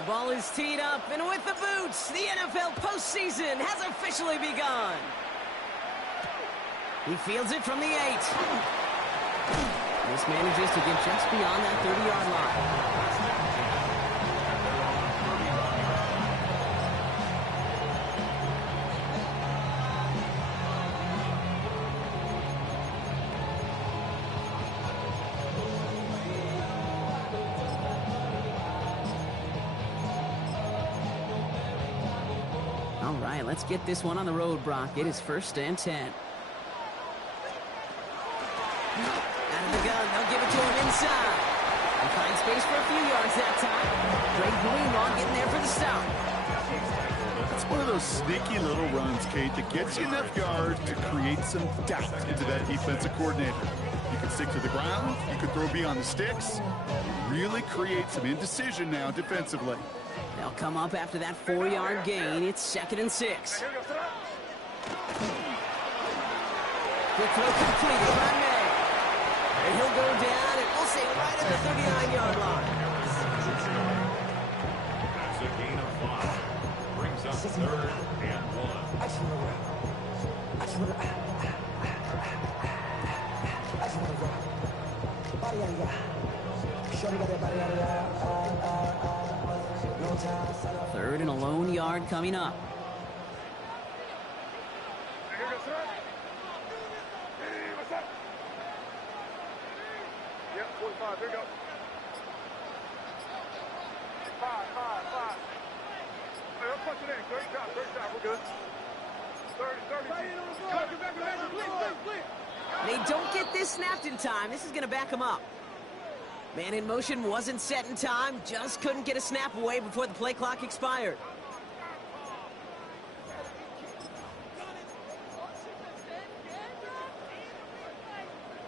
The ball is teed up, and with the boots, the NFL postseason has officially begun. He fields it from the 8. This manages to get just beyond that 30-yard line. All right, let's get this one on the road, Brock. It is 1st and 10. Out of the gun, they'll give it to him inside. He finds space for a few yards that time. Drake Greenlaw getting there for the stop. It's one of those sneaky little runs, Kate, that gets you enough yards to create some doubt into that defensive coordinator. You can stick to the ground, you can throw beyond the sticks, really create some indecision now defensively. They'll come up after that 4-yard gain. It's 2nd and 6. Quick throw completed by May. And he'll go down, and we'll say right at the 39-yard line. That's a gain of 5. Brings up 3rd and 1. 3rd and a lone yard coming up. Yep, 45, here we go. 5. Hey, let's punch it in. Great job, we're good. 30. They don't get this snapped in time. This is going to back them up. Man in motion wasn't set in time. Just couldn't get a snap away before the play clock expired.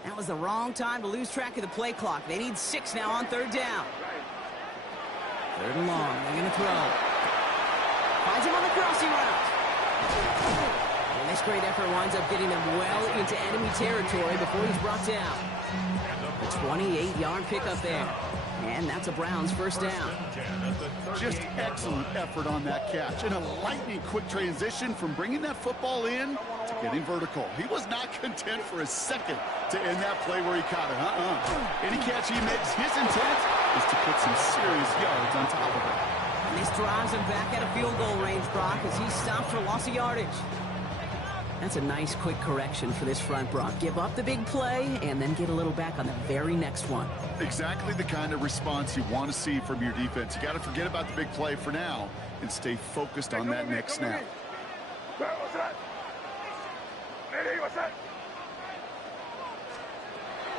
That was the wrong time to lose track of the play clock. They need 6 now on 3rd down. 3rd and long. They're going to throw. Finds him on the crossing route. And this great effort winds up getting them well into enemy territory before he's brought down. A 28-yard pickup there. And that's a Browns 1st down. Just excellent effort on that catch. And a lightning quick transition from bringing that football in to getting vertical. He was not content for a second to end that play where he caught it. Any catch he makes, his intent is to put some serious yards on top of it. And this drives him back out of field goal range, Brock, as he stopped for loss of yardage. That's a nice quick correction for this front, Brock. Give up the big play and then get a little back on the very next one. Exactly the kind of response you want to see from your defense. You got to forget about the big play for now and stay focused on that next snap. What's that? Hey, what's that?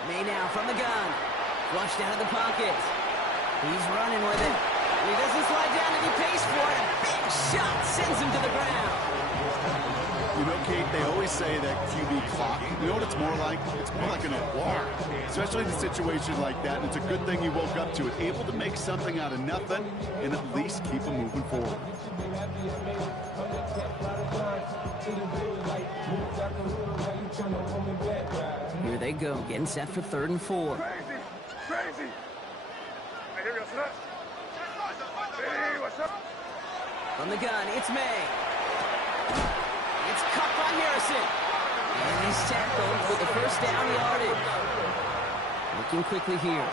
May now from the gun. Flushed out of the pocket. He's running with it. He doesn't slide down and he pays for it. A big shot sends him to the ground. You know, Kate, they always say that QB clock, you know what it's more like? It's more like an alarm, especially in a situation like that. And it's a good thing you woke up to it, able to make something out of nothing and at least keep them moving forward. Here they go, getting set for 3rd and 4. Crazy. Hey, here we go, son. Hey, what's up? From the gun, it's May. It's cut by Harrison. And he's tackled for the 1st down yardage. Looking quickly here.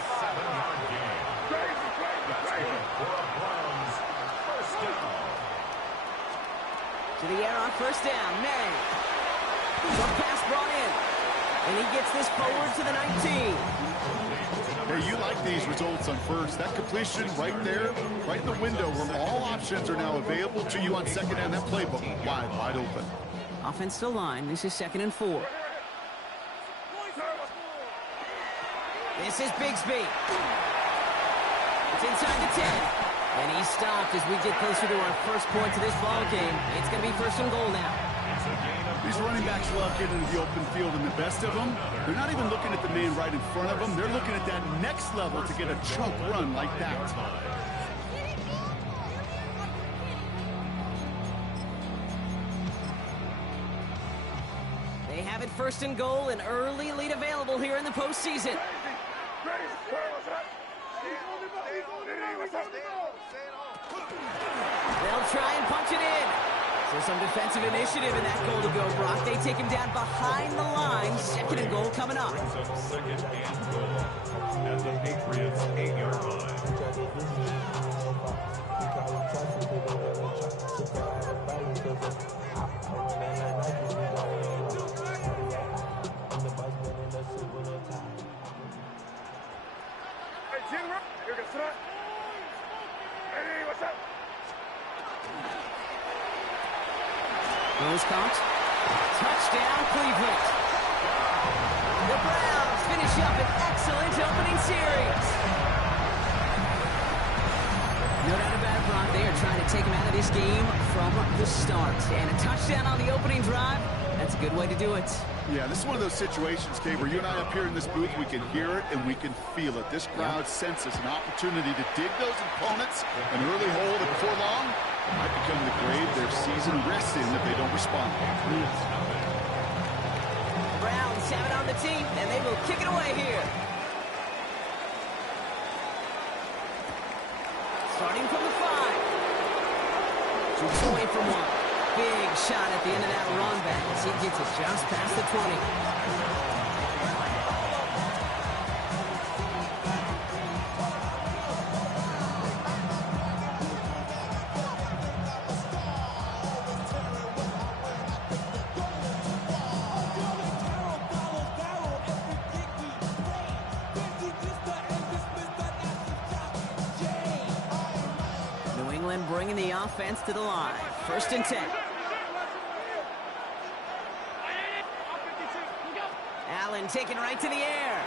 To the air on 1st down, May. One pass brought in. And he gets this forward to the 19. Hey, you like these results on 1st. That completion right there, right in the window where all options are now available to you on 2nd down. That playbook wide open. Offensive line, this is 2nd and 4. This is Bigsby. It's inside the 10. And he's stopped as we get closer to our first point to this ball game. It's going to be 1st and goal now. These running backs love getting into the open field, and the best of them, they're not even looking at the man right in front of them. They're looking at that next level to get a chunk run like that. They have it 1st and goal, an early lead available here in the postseason. They'll try and punch it in. So some defensive initiative in that goal to go, Brock. They take him down behind the line. Second and goal coming up. Brings up second and goal at the Patriots' 8-yard line. Hey, team, you're gonna start. Hey, what's up? Rose caught. Touchdown, Cleveland. The Browns finish up an excellent opening series. No doubt about it, Brock. They are trying to take him out of this game from the start. And a touchdown on the opening drive, that's a good way to do it. Yeah, this is one of those situations, Kay, where you and I up here in this booth, we can hear it and we can feel it. This crowd senses an opportunity to dig those opponents an early hole that before long might become the grave their season rests in if they don't respond. Browns have it on the team, and they will kick it away here. Starting from the 5. Jukes away from one. Big shot at the end of that run back as he gets it just past the 20. New England bringing the offense to the line. First and 10. Allen taken right to the air.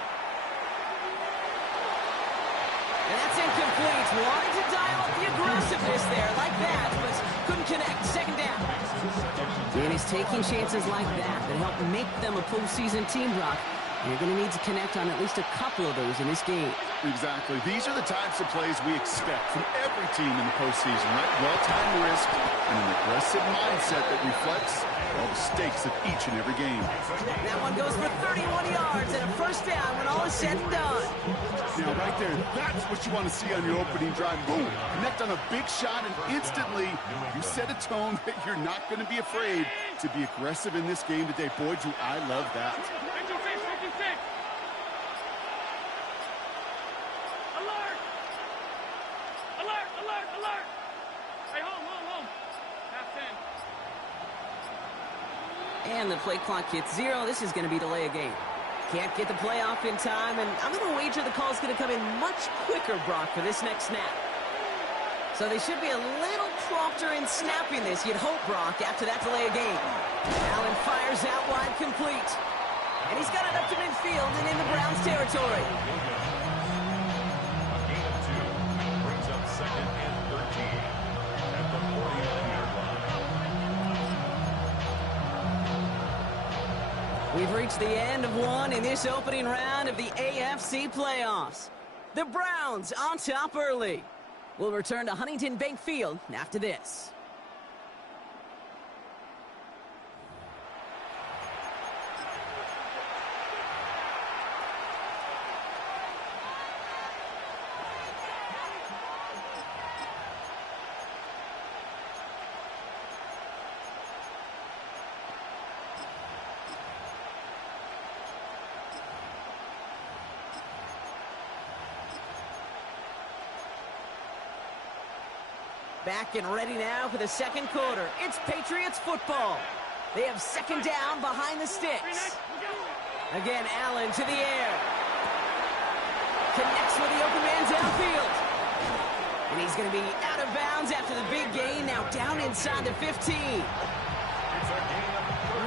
And that's incomplete. Wanted to dial up the aggressiveness there like that, but couldn't connect. Second down. And he's taking chances like that help make them a postseason team, Brock. You're going to need to connect on at least a couple of those in this game. Exactly. These are the types of plays we expect from every team in the postseason, right? Well-timed risk and an aggressive mindset that reflects all the stakes of each and every game. That one goes for 31 yards and a first down when all is said and done. Now, right there, that's what you want to see on your opening drive. Boom. Connect on a big shot, and instantly you set a tone that you're not going to be afraid to be aggressive in this game today. Boy, do I love that. Alert! Alert! Alert! Alert! Hey, home! Half 10. And the play clock hits 0. This is going to be delay a game. Can't get the play off in time, and I'm going to wager the call's going to come in much quicker, Brock, for this next snap. So they should be a little prompter in snapping this, you'd hope, Brock, after that delay a game. Allen fires out wide, complete. And he's got it up to midfield and into Browns territory. A gain of 2 brings up second and 13 at the 49-yard line. We've reached the end of one in this opening round of the AFC playoffs. The Browns on top early. We'll return to Huntington Bank Field after this. Back and ready now for the second quarter. It's Patriots football. They have second down behind the sticks. Again, Allen to the air. Connects with the open man downfield. And he's going to be out of bounds after the big gain. Now down inside the 15.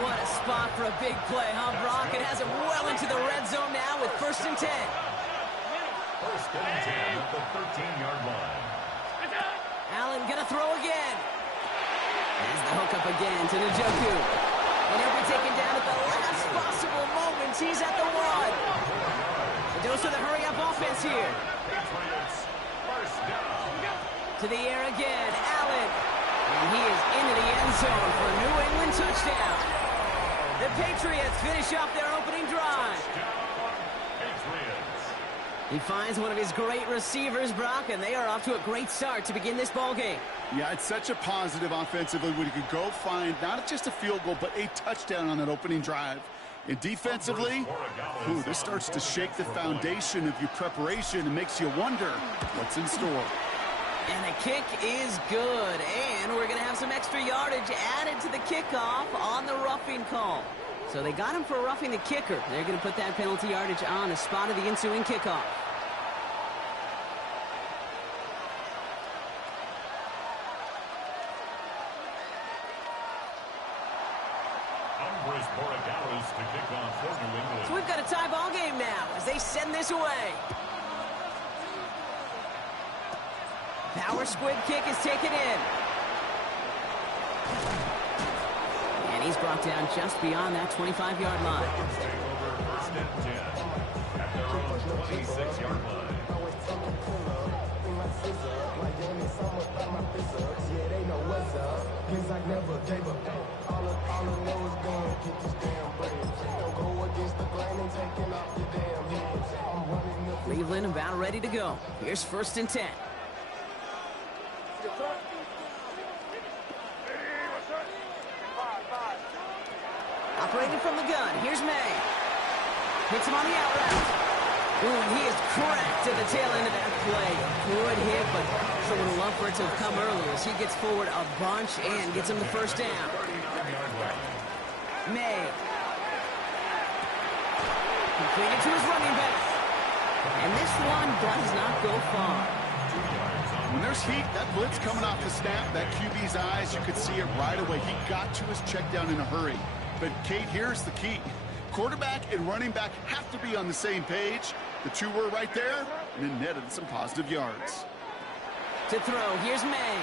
What a spot for a big play, huh, Brock? It has him well into the red zone now with first and 10. First and 10 at the 13-yard line. Allen gonna throw again. Has the hook up again to Njoku. And he'll be taken down at the last possible moment. He's at the 1. The dose of the hurry-up offense here. First down. To the air again, Allen. And he is into the end zone for a New England touchdown. The Patriots finish off their opening drive. Patriots. He finds one of his great receivers, Brock, and they are off to a great start to begin this ball game. Yeah, it's such a positive offensively when you could go find not just a field goal, but a touchdown on that opening drive. And defensively, this starts to shake the foundation of your preparation and makes you wonder what's in store. And the kick is good, and we're going to have some extra yardage added to the kickoff on the roughing call. So they got him for roughing the kicker. They're going to put that penalty yardage on the spot of the ensuing kickoff. So we've got a tie ball game now as they send this away. Power squid kick is taken in. And he's brought down just beyond that 25-yard line. First and 10 at their own 26-yard line. Cleveland about ready to go. Here's first and 10. Operating from the gun. Here's May. Hits him on the out route. Ooh, and he is cracked at the tail end of that play. Good hit, but sure would have loved for it to have come earlier as he gets forward a bunch and gets him the first down. May. Completed to his running back. And this one does not go far. When there's heat, that blitz coming off the snap, that QB's eyes, you could see it right away. He got to his check down in a hurry. But, Kate, here's the key. Quarterback and running back have to be on the same page. The two were right there, and it netted some positive yards. To throw, here's May.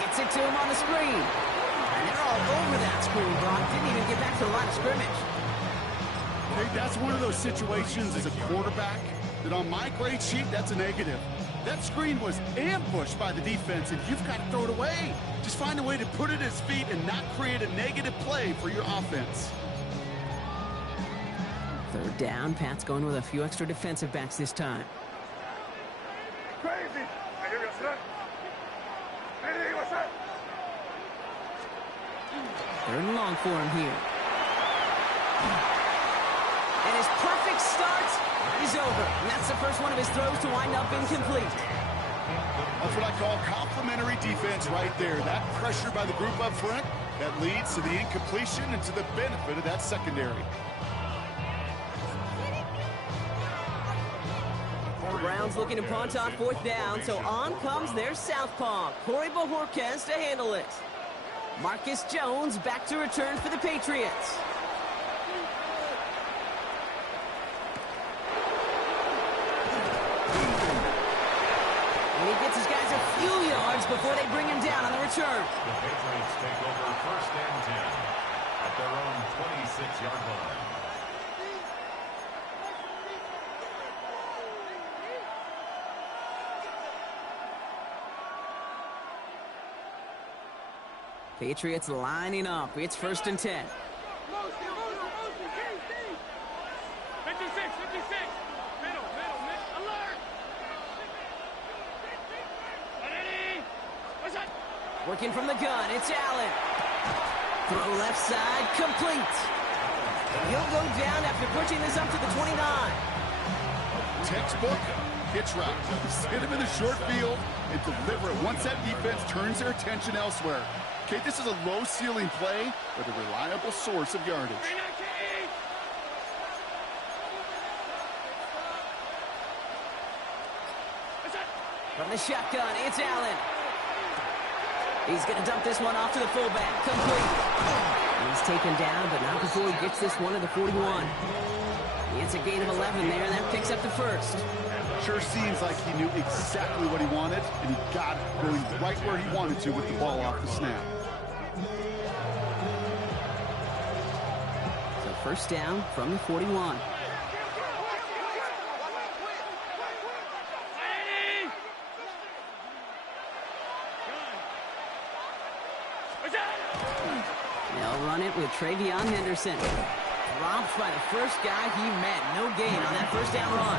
Gets it to him on the screen. And they're all over that screen, Brock. Didn't even get back to the line of scrimmage. Hey, that's one of those situations as a quarterback that on my grade sheet, that's a negative. That screen was ambushed by the defense, and you've got to throw it away. Just find a way to put it at his feet and not create a negative play for your offense. Third down, Pat's going with a few extra defensive backs this time. Crazy. Third and long for him here. And his perfect start is over. And that's the first one of his throws to wind up incomplete. That's what I call complimentary defense right there. That pressure by the group up front, that leads to the incompletion and to the benefit of that secondary. The Browns looking to punt on fourth down, so on comes their southpaw, Corey Bojorquez, to handle it. Marcus Jones back to return for the Patriots. And he gets his guys a few yards before they bring him down on the return. The Patriots take over first and 10 at their own 26-yard line. Patriots lining up. It's first and 10. 56, 56. Middle, alert. What's that? Working from the gun, it's Allen. Throw left side, complete. He'll go down after pushing this up to the 29. Textbook hitch route. Just hit him in the short field and deliver it once that defense turns their attention elsewhere. Okay, this is a low-ceiling play, but a reliable source of yardage. From the shotgun, it's Allen. He's going to dump this one off to the fullback. Complete. He's taken down, but not before he gets this one to the 41. It's a gain of 11 there, and that picks up the first. Sure seems like he knew exactly what he wanted, and he got it going right where he wanted to with the ball off the snap. So first down from the 41. They'll run it with Travion Henderson. Dropped by the first guy he met. No gain on that first down run.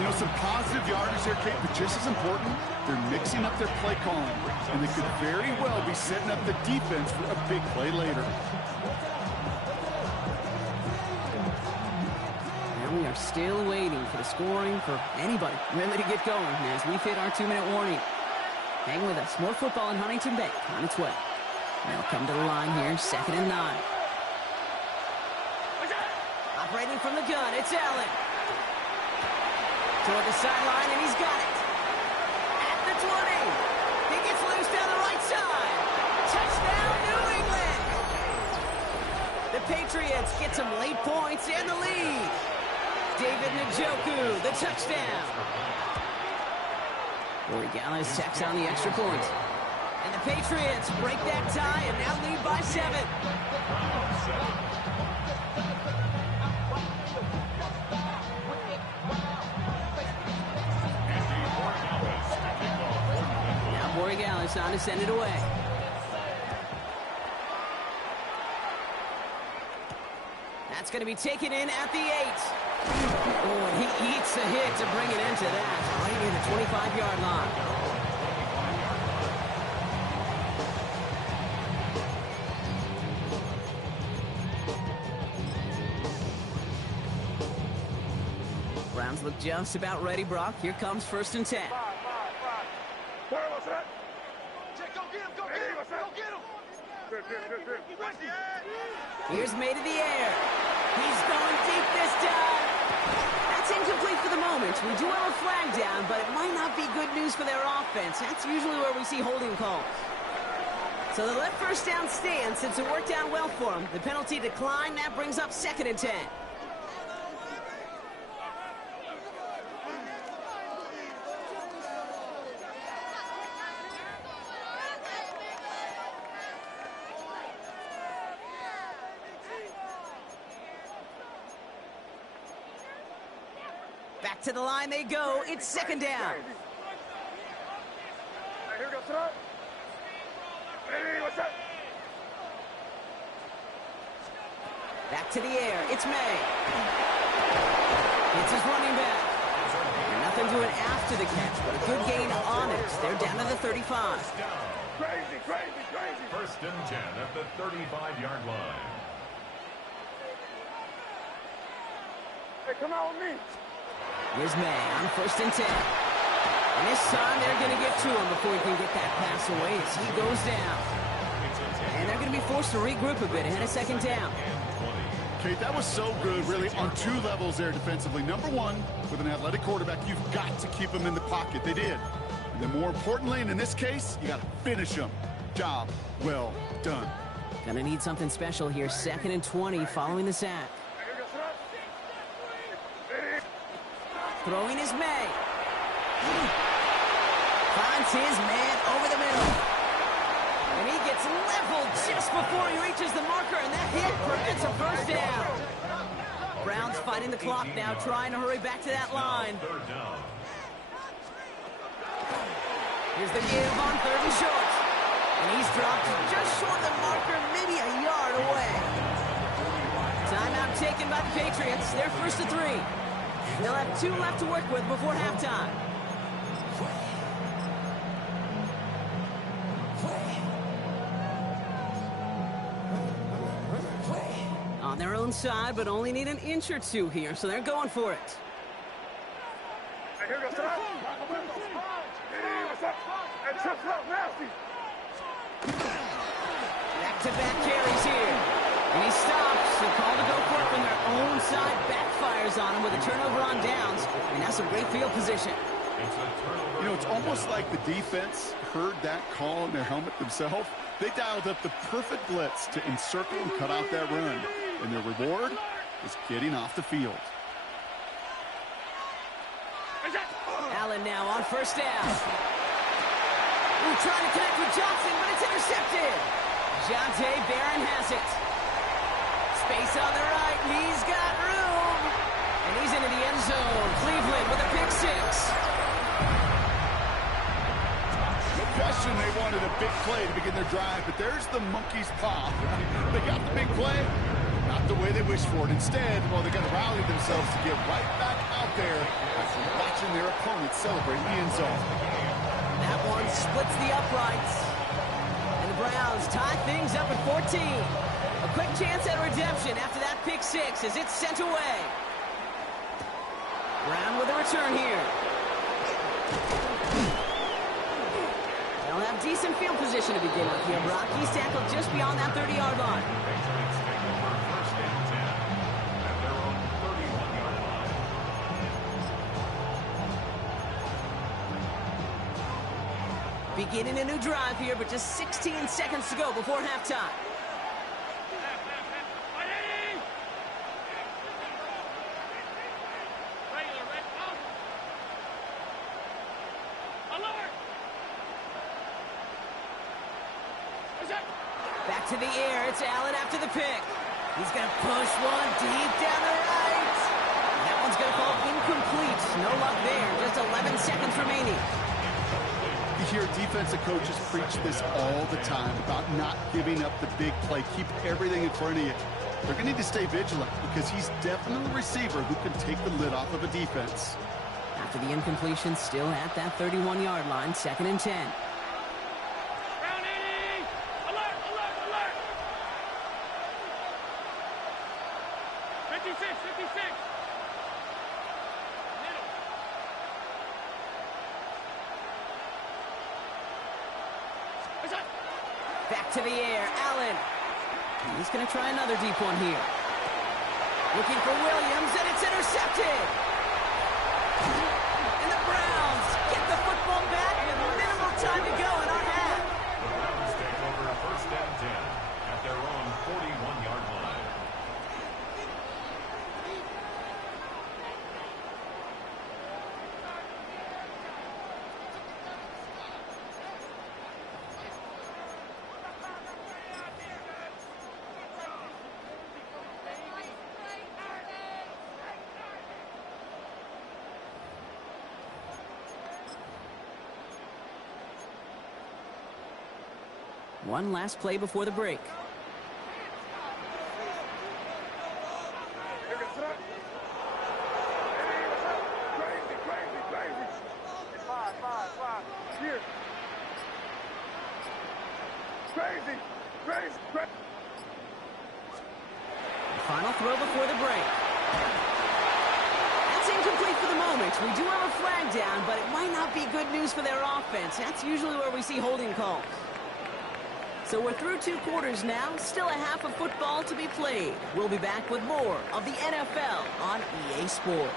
You know, some positive yardage there, Kate, but just as important, they're mixing up their play calling, and they could very well be setting up the defense for a big play later. And we are still waiting for the scoring for anybody really to get going as we've hit our 2-minute warning. Hang with us. More football in Huntington Bank on its way. They'll come to the line here, 2nd and 9. Operating from the gun, it's Allen. Toward the sideline, and he's got it. At the 20. He gets loose down the right side. Touchdown, New England. The Patriots get some late points and the lead. David Njoku, the touchdown. Corey Gallis tacks on the extra point. And the Patriots break that tie and now lead by 7. Corey Gallis on to send it away. That's going to be taken in at the 8. Oh, he eats a hit to bring it into that. Right near the 25-yard line. Browns look just about ready, Brock. Here comes 1st and 10. Here's May to the air. He's going deep this time. That's incomplete for the moment. We do have a flag down, but it might not be good news for their offense. That's usually where we see holding calls. So they let 1st down stand since it worked out well for them. The penalty declined. That brings up 2nd and 10. Back to the line they go. It's 2nd down. Back to the air. It's May. It's his running back. And nothing doing after the catch, but a good gain on it. They're down to the 35. Crazy. 1st and 10 at the 35-yard line. Hey, come out with me. Here's May on 1st and 10. And this time they're going to get to him before he can get that pass away as he goes down. And they're going to be forced to regroup a bit ahead of 2nd down. Kate, that was so good, really, on 2 levels there defensively. Number 1, with an athletic quarterback, you've got to keep him in the pocket. They did. And then more importantly, and in this case, you got to finish him. Job well done. Gonna need something special here. 2nd and 20 following the sack. Throwing is May. Finds his man over the middle. And he gets leveled just before he reaches the marker, and that hit prevents a 1st down. Browns fighting the clock now, trying to hurry back to that line. Here's the give on 3rd and short. And he's dropped just short of the marker, maybe a yard away. Timeout taken by the Patriots. They're 1st and 3. They'll have 2 left to work with before halftime. On their own side, but only need an inch or 2 here, so they're going for it. Hey, here goes that. Hey, what's up? And trips up nasty. Back-to-back carries here. And he stops. The call to go for it from their own side backfires on him with a turnover on downs. And that's some great field position. You know, it's almost like the defense heard that call in their helmet themselves. They dialed up the perfect blitz to encircle and cut out that run. And their reward is getting off the field. Allen now on 1st down. Ooh, trying to connect with Johnson, but it's intercepted. Jonte Barron has it. Space on the right, and he's got room. And he's into the end zone. Cleveland with a pick 6. No question they wanted a big play to begin their drive, but there's the monkey's paw. They got the big play, Not the way they wished for it. Instead, well, they got to rally themselves to get right back out there after watching their opponent celebrate in the end zone. That one splits the uprights. And the Browns tie things up at 14. A quick chance at redemption after that pick six as it's sent away. Brown with a return here. They'll have decent field position to begin with here. Rocky's tackled just beyond that 30-yard line. Patriots take over first and 10 at their own 31-yard line. Beginning a new drive here, but just 16 seconds to go before halftime. Back to the air. It's Allen after the pick. He's going to push one deep down the right. That one's going to fall incomplete. No luck there. Just 11 seconds remaining. You hear defensive coaches preach this all the time about not giving up the big play. Keep everything in front of you. They're going to need to stay vigilant because he's definitely a receiver who can take the lid off of a defense. After the incompletion, still at that 31-yard line, 2nd and 10. 56. Back to the air, Allen. He's going to try another deep one here. Looking for Williams, and it's intercepted. And the Browns get the football back with minimal time to go in our half. The Browns take over first and 10 at their own 41-yard line. One last play before the break. Crazy. Final throw before the break. That's incomplete for the moment. We do have a flag down, but it might not be good news for their offense. That's usually where we see holding calls. So we're through 2 quarters now. Still a half of football to be played. We'll be back with more of the NFL on EA Sports.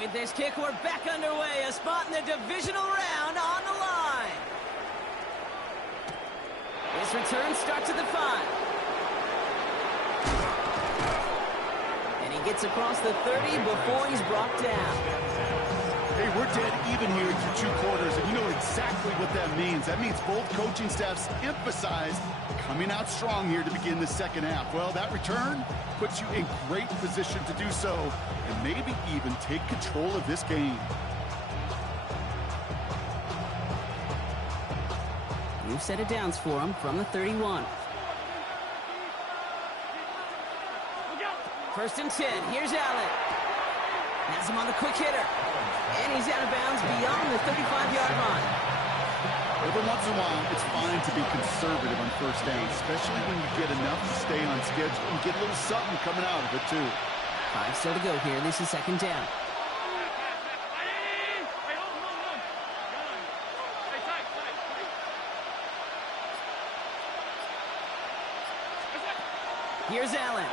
With this kick, we're back underway. A spot in the divisional round on the line. This return starts at the 5. And he gets across the 30 before he's brought down. Hey, we're dead even here through 2 quarters, and you know exactly what that means. That means both coaching staffs emphasize coming out strong here to begin the second half. Well, that return puts you in great position to do so, and maybe even take control of this game. New set of downs for him from the 31. 1st and 10. Here's Allen. Has him on the quick hitter. And he's out of bounds beyond the 35-yard line. Every once in a while, it's fine to be conservative on 1st down, especially when you get enough to stay on schedule and get a little something coming out of it, too. 5 still to go here. This is 2nd down. Here's Allen.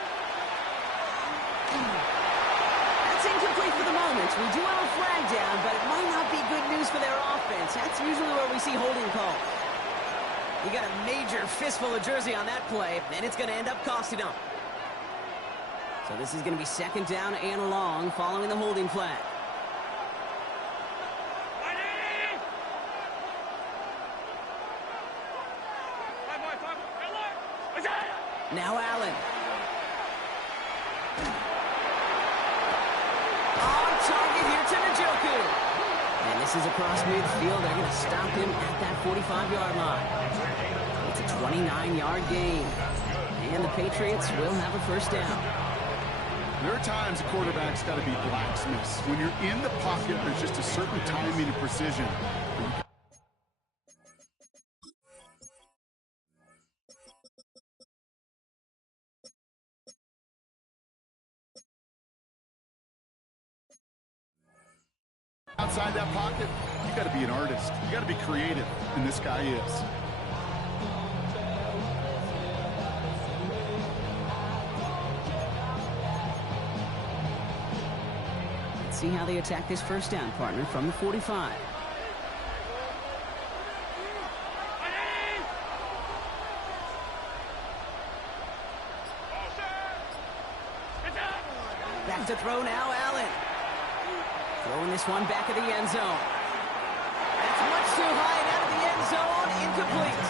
That's incomplete for the moment. We do have a flag down, but it might not be good news for their offense. That's usually where we see holding calls. You got a major fistful of jersey on that play, and it's going to end up costing them. So this is going to be 2nd down and long following the holding flag. Now Allen. This is across midfield. They're going to stop him at that 45-yard line. It's a 29-yard gain. And the Patriots will have a first down. There are times a quarterback's got to be blacksmiths. When you're in the pocket, there's just a certain timing and precision. Outside that pocket, you got to be an artist. You got to be creative, and this guy is. Let's see how they attack this first down, partner, from the 45. Back to throw now, Allen. Throwing this one back of the end zone. That's much too high and out of the end zone. Incomplete.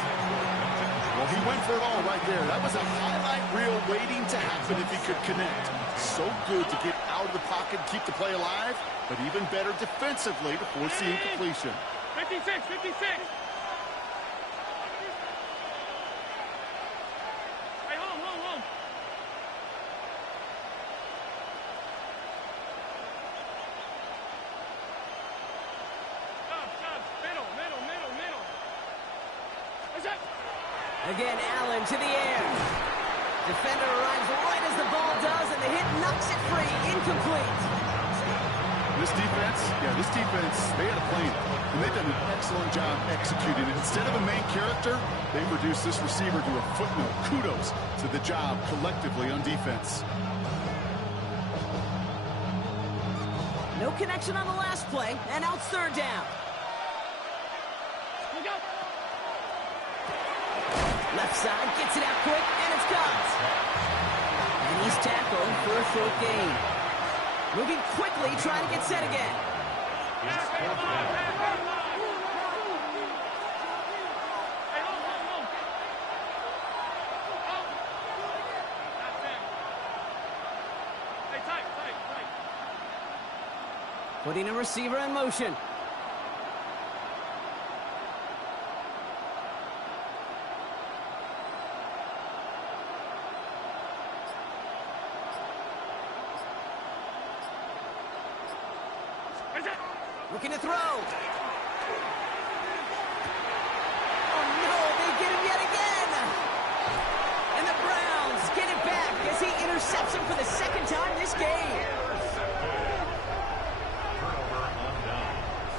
Well, he went for it all right there. That was a highlight reel waiting to happen if he could connect. So good to get out of the pocket, keep the play alive, but even better defensively to force the incompletion. 56, 56. Hey, hold on. Middle. What's up? Again, Allen to the air. Defender arrives right as the ball does, and the hit knocks it free. Incomplete. This defense, they had a plan, and they've done an excellent job executing it. Instead of a main character, they've reduced this receiver to a footnote. Kudos to the job collectively on defense. No connection on the last play, and now it's third down. Left side, gets it out quick, and it's caught. And he's tackled for a short gain. Moving quickly, trying to get set again. Putting a receiver in motion. Looking to throw. Oh, no, they get him yet again. And the Browns get it back as he intercepts him for the second time this game. Turnover on downs.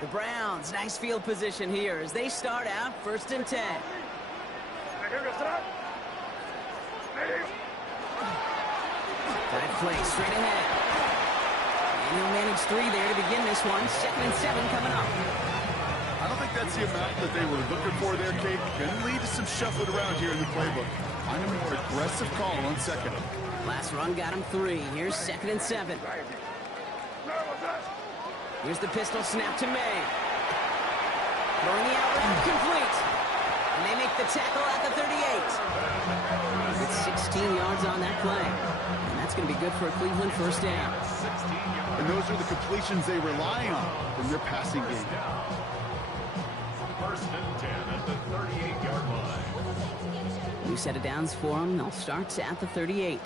The Browns, nice field position here as they start out 1st and 10. That play straight ahead. And he'll manage 3 there to begin this one. 2nd and 7 coming up. I don't think that's the amount that they were looking for there, Kate. Going to lead to some shuffling around here in the playbook. Find a more aggressive call on second. Last run got him 3. Here's 2nd and 7. Here's the pistol snap to May. Throwing the out route complete. And they make the tackle at the 38. It's 16 yards on that play. And that's going to be good for a Cleveland first down. And those are the completions they rely on from their passing game. 1st and 10 at the 38-yard line. New set of downs for them. They'll start at the 38.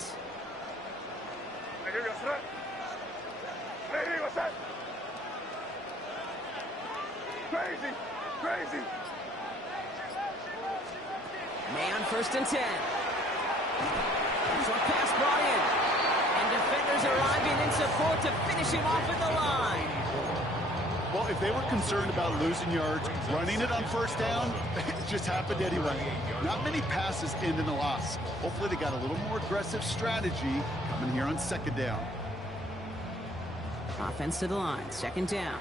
Crazy. May on 1st and 10. Short pass brought in. And defenders arriving in support to finish him off at the line. Well, if they were concerned about losing yards, running it on 1st down, it just happened anyway. Not many passes end in a loss. Hopefully they got a little more aggressive strategy coming here on 2nd down. Offense to the line. 2nd down.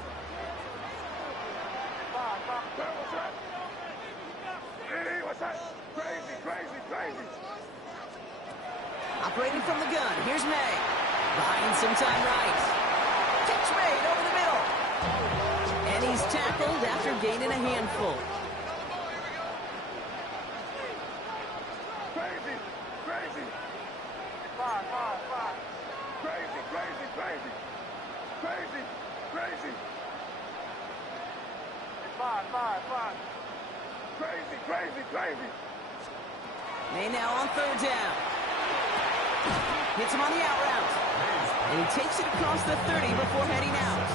Crazy. Operating from the gun. Here's May. Buying some time right. Catch made over the middle. And he's tackled after gaining a handful. Crazy. Five. Crazy. Crazy. Five. Crazy. May now on third down. Hits him on the out route. And he takes it across the 30 before heading out.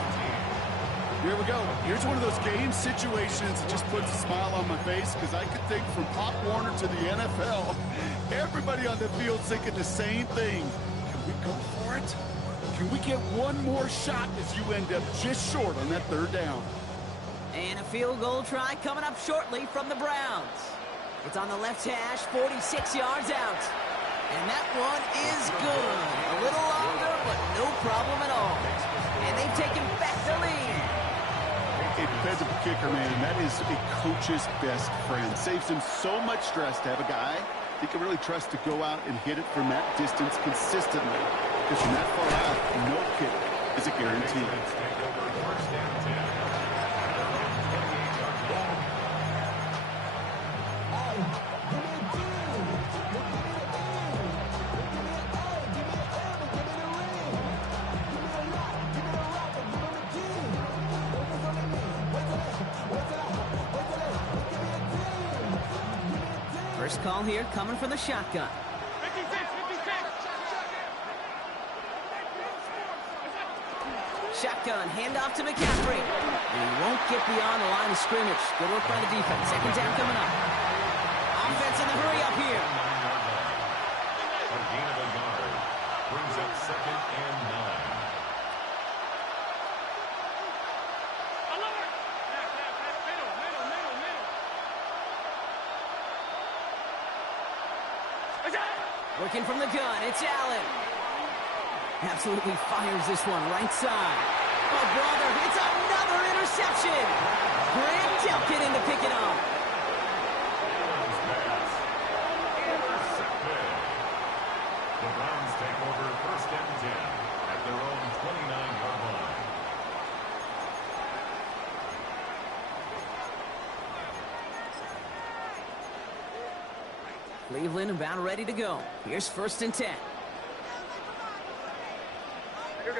Here we go. Here's one of those game situations that just puts a smile on my face because I could think from Pop Warner to the NFL, everybody on the field thinking the same thing. Can we go for it? Can we get one more shot as you end up just short on that third down? And a field goal try coming up shortly from the Browns. It's on the left hash, 46 yards out. And that one is good. A little longer, but no problem at all. And they've taken back the lead. A dependable kicker, man. That is a coach's best friend. Saves him so much stress to have a guy he can really trust to go out and hit it from that distance consistently. Because from that far out, no kick is a guarantee. First call here coming from the shotgun. 56. Shotgun, handoff to McCaffrey. And he won't get beyond the line of scrimmage. Good work by the defense. Second down coming up. Offense in the hurry up here. A gain of a yard brings up 2nd and 9. Working from the gun, it's Allen. Absolutely fires this one right side. Oh, brother, it's another interception. Grant Delpit in to pick it up. The Browns take over 1st and 10 at their own 29-yard line. Cleveland about ready to go. Here's 1st and 10. There's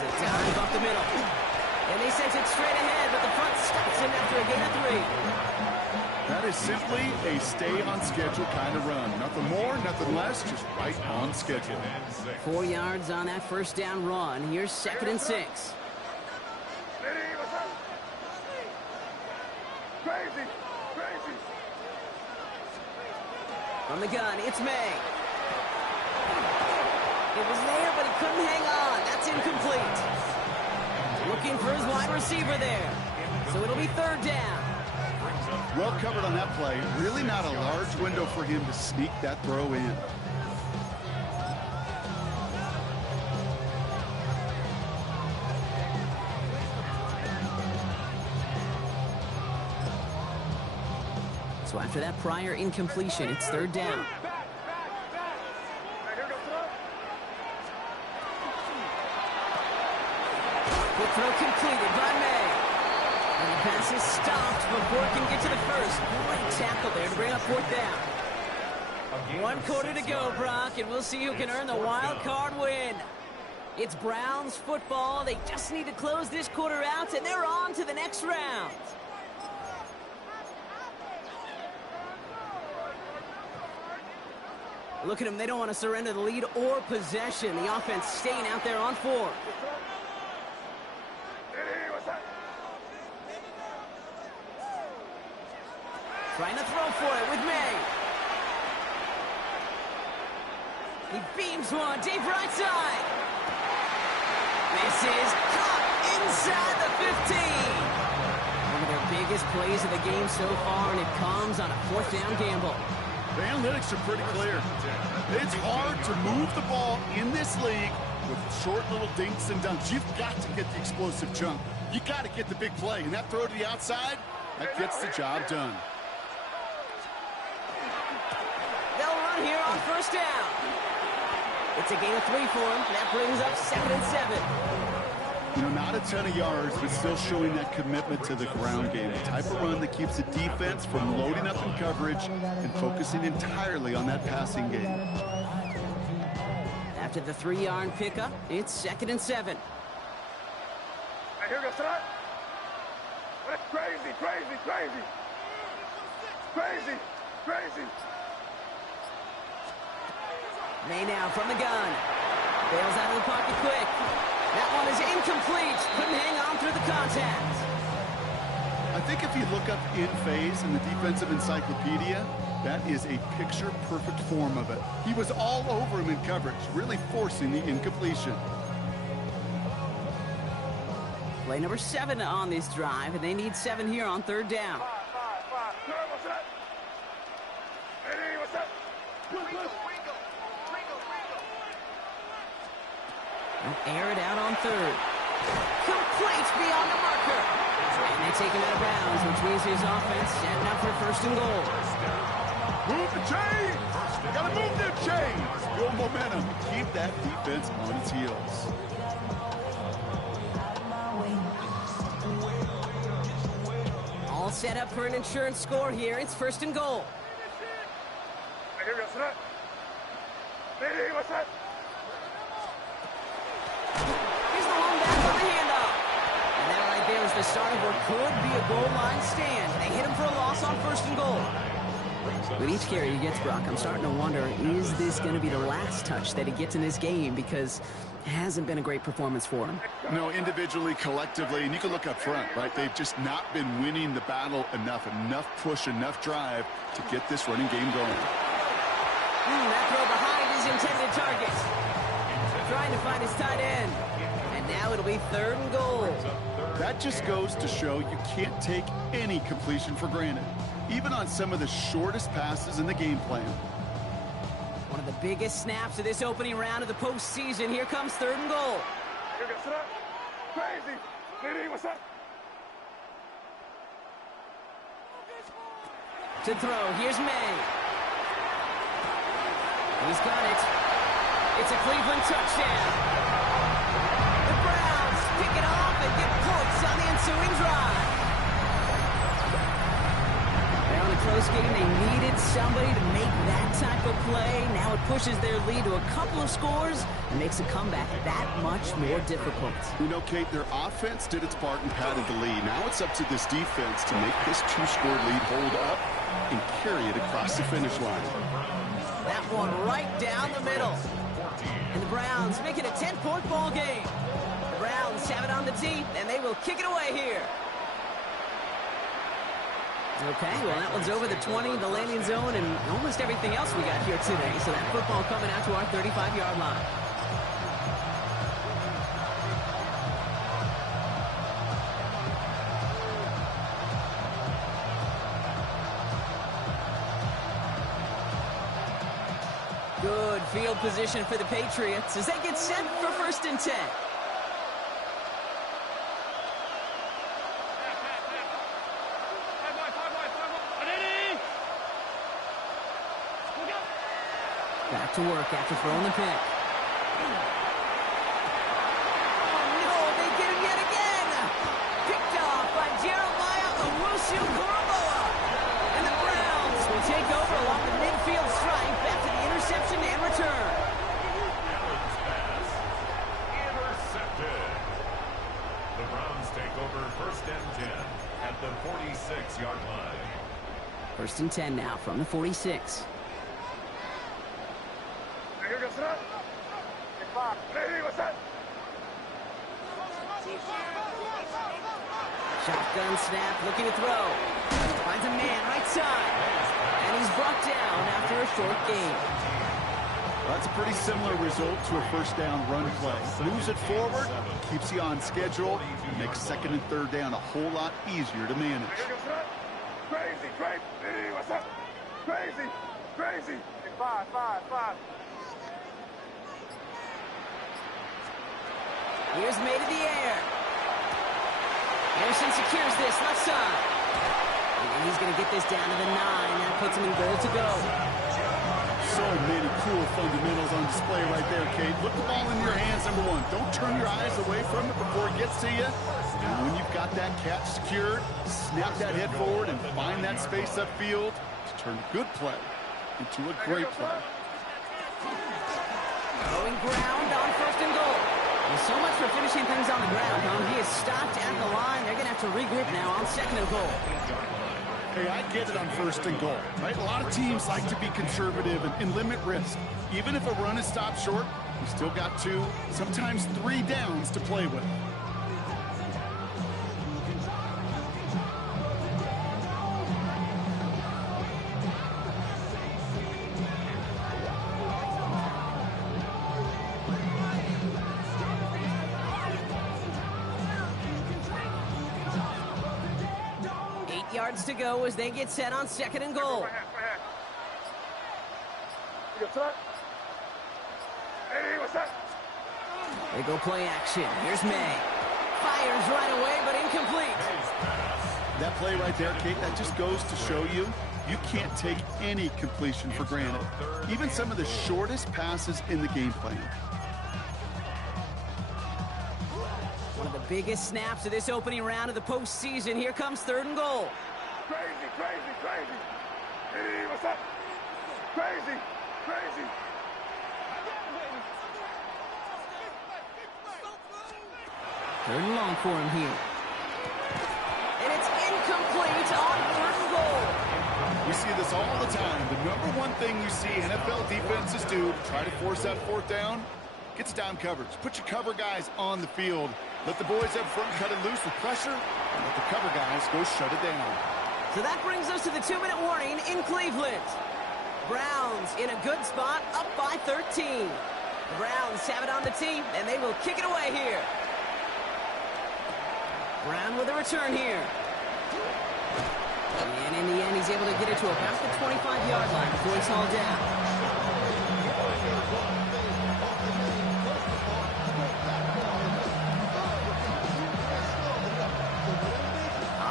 a dive up the middle. And they sent it straight ahead, but the front stops him after a gain of 3. That is simply a stay-on-schedule kind of run. Nothing more, nothing less, just right on schedule. 4 yards on that first down run. Here's 2nd and 6. Crazy. From the gun, it's May. It was there, but he couldn't hang on. That's incomplete. Looking for his wide receiver there. So it'll be 3rd down. Well covered on that play. Really not a large window for him to sneak that throw in. So after that prior incompletion, it's 3rd down. Quick throw completed by May. And the pass is stopped before it can get to the first. Great tackle there to bring up 4th down. 1 quarter to go, Brock, and we'll see who can earn the wild card win. It's Browns football. They just need to close this quarter out, and they're on to the next round. Look at them. They don't want to surrender the lead or possession. The offense staying out there on 4. Trying to throw for it with May. He beams one deep right side. This is caught inside the 15. One of their biggest plays of the game so far, and it comes on a 4th down gamble. The analytics are pretty clear. It's hard to move the ball in this league with short little dinks and dunks. You've got to get the explosive jump. You got to get the big play. And that throw to the outside, that gets the job done. They'll run here on 1st down. It's a gain of 3 for him. That brings up 2nd and 7. You know, not a ton of yards, but still showing that commitment to the ground game. The type of run that keeps the defense from loading up in coverage and focusing entirely on that passing game. After the 3-yard pickup, it's 2nd and 7. And here goes that. Crazy, crazy, crazy. Crazy, crazy. May now from the gun. Bails out of the pocket quick. That one is incomplete. Couldn't hang on through the contact. I think if you look up in phase in the defensive encyclopedia, that is a picture-perfect form of it. He was all over him in coverage, really forcing the incompletion. Play number 7 on this drive, and they need 7 here on 3rd down. 5. What's that? Hey, what's that? They'll air it out on 3rd. Complete beyond the marker. And they take him out of bounds, which means his offense setting up for 1st and goal. Move the chains! Gotta move their chains! Build momentum. Keep that defense on its heels. All set up for an insurance score here. It's 1st and goal. And here goes that. Hey, what's that? Here's the one back on the handoff. And that right there is the start of what could be a goal line stand. They hit him for a loss on 1st and goal. With each carry he gets, Brock, I'm starting to wonder, is this going to be the last touch that he gets in this game? Because it hasn't been a great performance for him. No, individually, collectively, and you can look up front, right? They've just not been winning the battle enough push, enough drive to get this running game going. That throw behind his intended target. Trying to find his tight end. And now it'll be 3rd and goal. That just goes to show you can't take any completion for granted, even on some of the shortest passes in the game plan. One of the biggest snaps of this opening round of the postseason. Here comes 3rd and goal. Here goes that. Crazy. Hey, what's that? To throw, here's May. He's got it. It's a Cleveland touchdown. The Browns pick it off and get points on the ensuing drive. Now in a close game, they needed somebody to make that type of play. Now it pushes their lead to a couple of scores and makes a comeback that much more difficult. You know, Kate, their offense did its part and padded the lead. Now it's up to this defense to make this 2-score lead hold up and carry it across the finish line. That one right down the middle. And the Browns make it a 10-point ball game. The Browns have it on the tee, and they will kick it away here. Okay, well, that one's over the 20, the landing zone, and almost everything else we got here today. So that football coming out to our 35-yard line. Good field position for the Patriots as they get set for 1st and 10. Back to work after throwing the pick. Oh, no, they get him yet again. Picked off by Jeremiah Owusu-Koramoah. And the Browns will take over along the midfield stripe after the interception and return. Allen's pass. Intercepted. The Browns take over 1st and 10 at the 46-yard line. 1st and 10 now from the 46. Here goes that. Hey, what's that? Shotgun snap, looking to throw. Finds a man right side. And he's brought down after a short gain. Well, that's a pretty similar result to a 1st down run play. Moves it forward, keeps you on schedule, and makes 2nd and 3rd down a whole lot easier to manage. Here goes that. Crazy, crazy. Hey, what's that? Crazy, crazy. 5. Here's May to the air. Harrison secures this left side. And he's going to get this down to the 9. That puts him in goal to go. So So many cool fundamentals on display right there, Kate. Look the ball in your hands, number one. Don't turn your eyes away from it before it gets to you. And when you've got that catch secured, snap that head forward and find that space upfield to turn a good play into a great play. Going ground on 1st and goal. Well, so much for finishing things on the ground, huh? He is stopped at the line. They're going to have to regroup now on 2nd and goal. Hey, I get it on 1st and goal, right? A lot of teams like to be conservative and limit risk. Even if a run is stopped short, you still got 2, sometimes 3 downs to play with. Yards to go as they get set on 2nd and goal. Right hand. You got touch? Hey, what's that? They go play action. Here's May. Fires right away, but incomplete. That play right there, Kate, that just goes to show you, you can't take any completion for granted. Even some of the shortest passes in the game plan. One of the biggest snaps of this opening round of the postseason. Here comes 3rd and goal. Crazy. Hey, what's up? Crazy. 3rd and long for him here. And it's incomplete on 3rd and goal. We see this all the time. The number one thing you see NFL defenses do to try to force that 4th down, gets down coverage. Put your cover guys on the field. Let the boys up front cut it loose with pressure, and let the cover guys go shut it down. So that brings us to the 2-minute warning in Cleveland. Browns in a good spot, up by 13. The Browns have it on the tee, and they will kick it away here. Brown with a return here. And in the end, he's able to get it to about the 25-yard line before he's hauled down.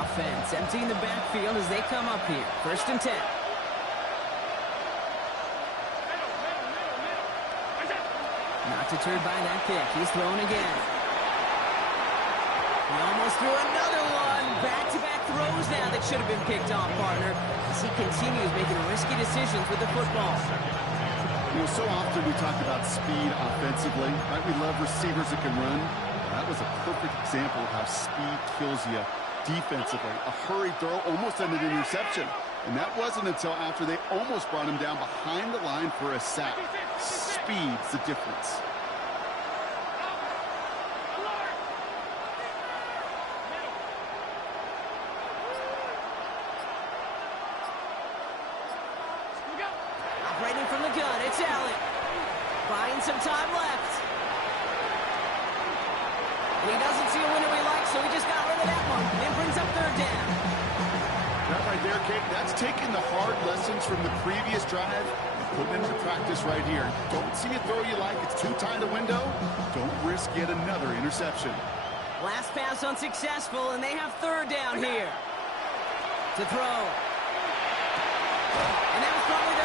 Offense emptying the backfield as they come up here. 1st and 10. Not deterred by that pick. He's thrown again. He almost threw another one. Back-to-back throws now that should have been picked off, partner, as he continues making risky decisions with the football. You know, so often we talk about speed offensively, right? We love receivers that can run. That was a perfect example of how speed kills you defensively. A hurried throw almost ended an interception. And that wasn't until after they almost brought him down behind the line for a sack. Speed's the difference. Operating from the gun, it's Allen. Buying some time left. And he doesn't see a window he likes, so he just got rid of that one. And brings up 3rd down. That right there, Kate, that's taking the hard lessons from the previous drive and putting them into practice right here. Don't see a throw you like, it's too tight a window. Don't risk yet another interception. Last pass unsuccessful, and they have 3rd down here. To throw. And that was probably the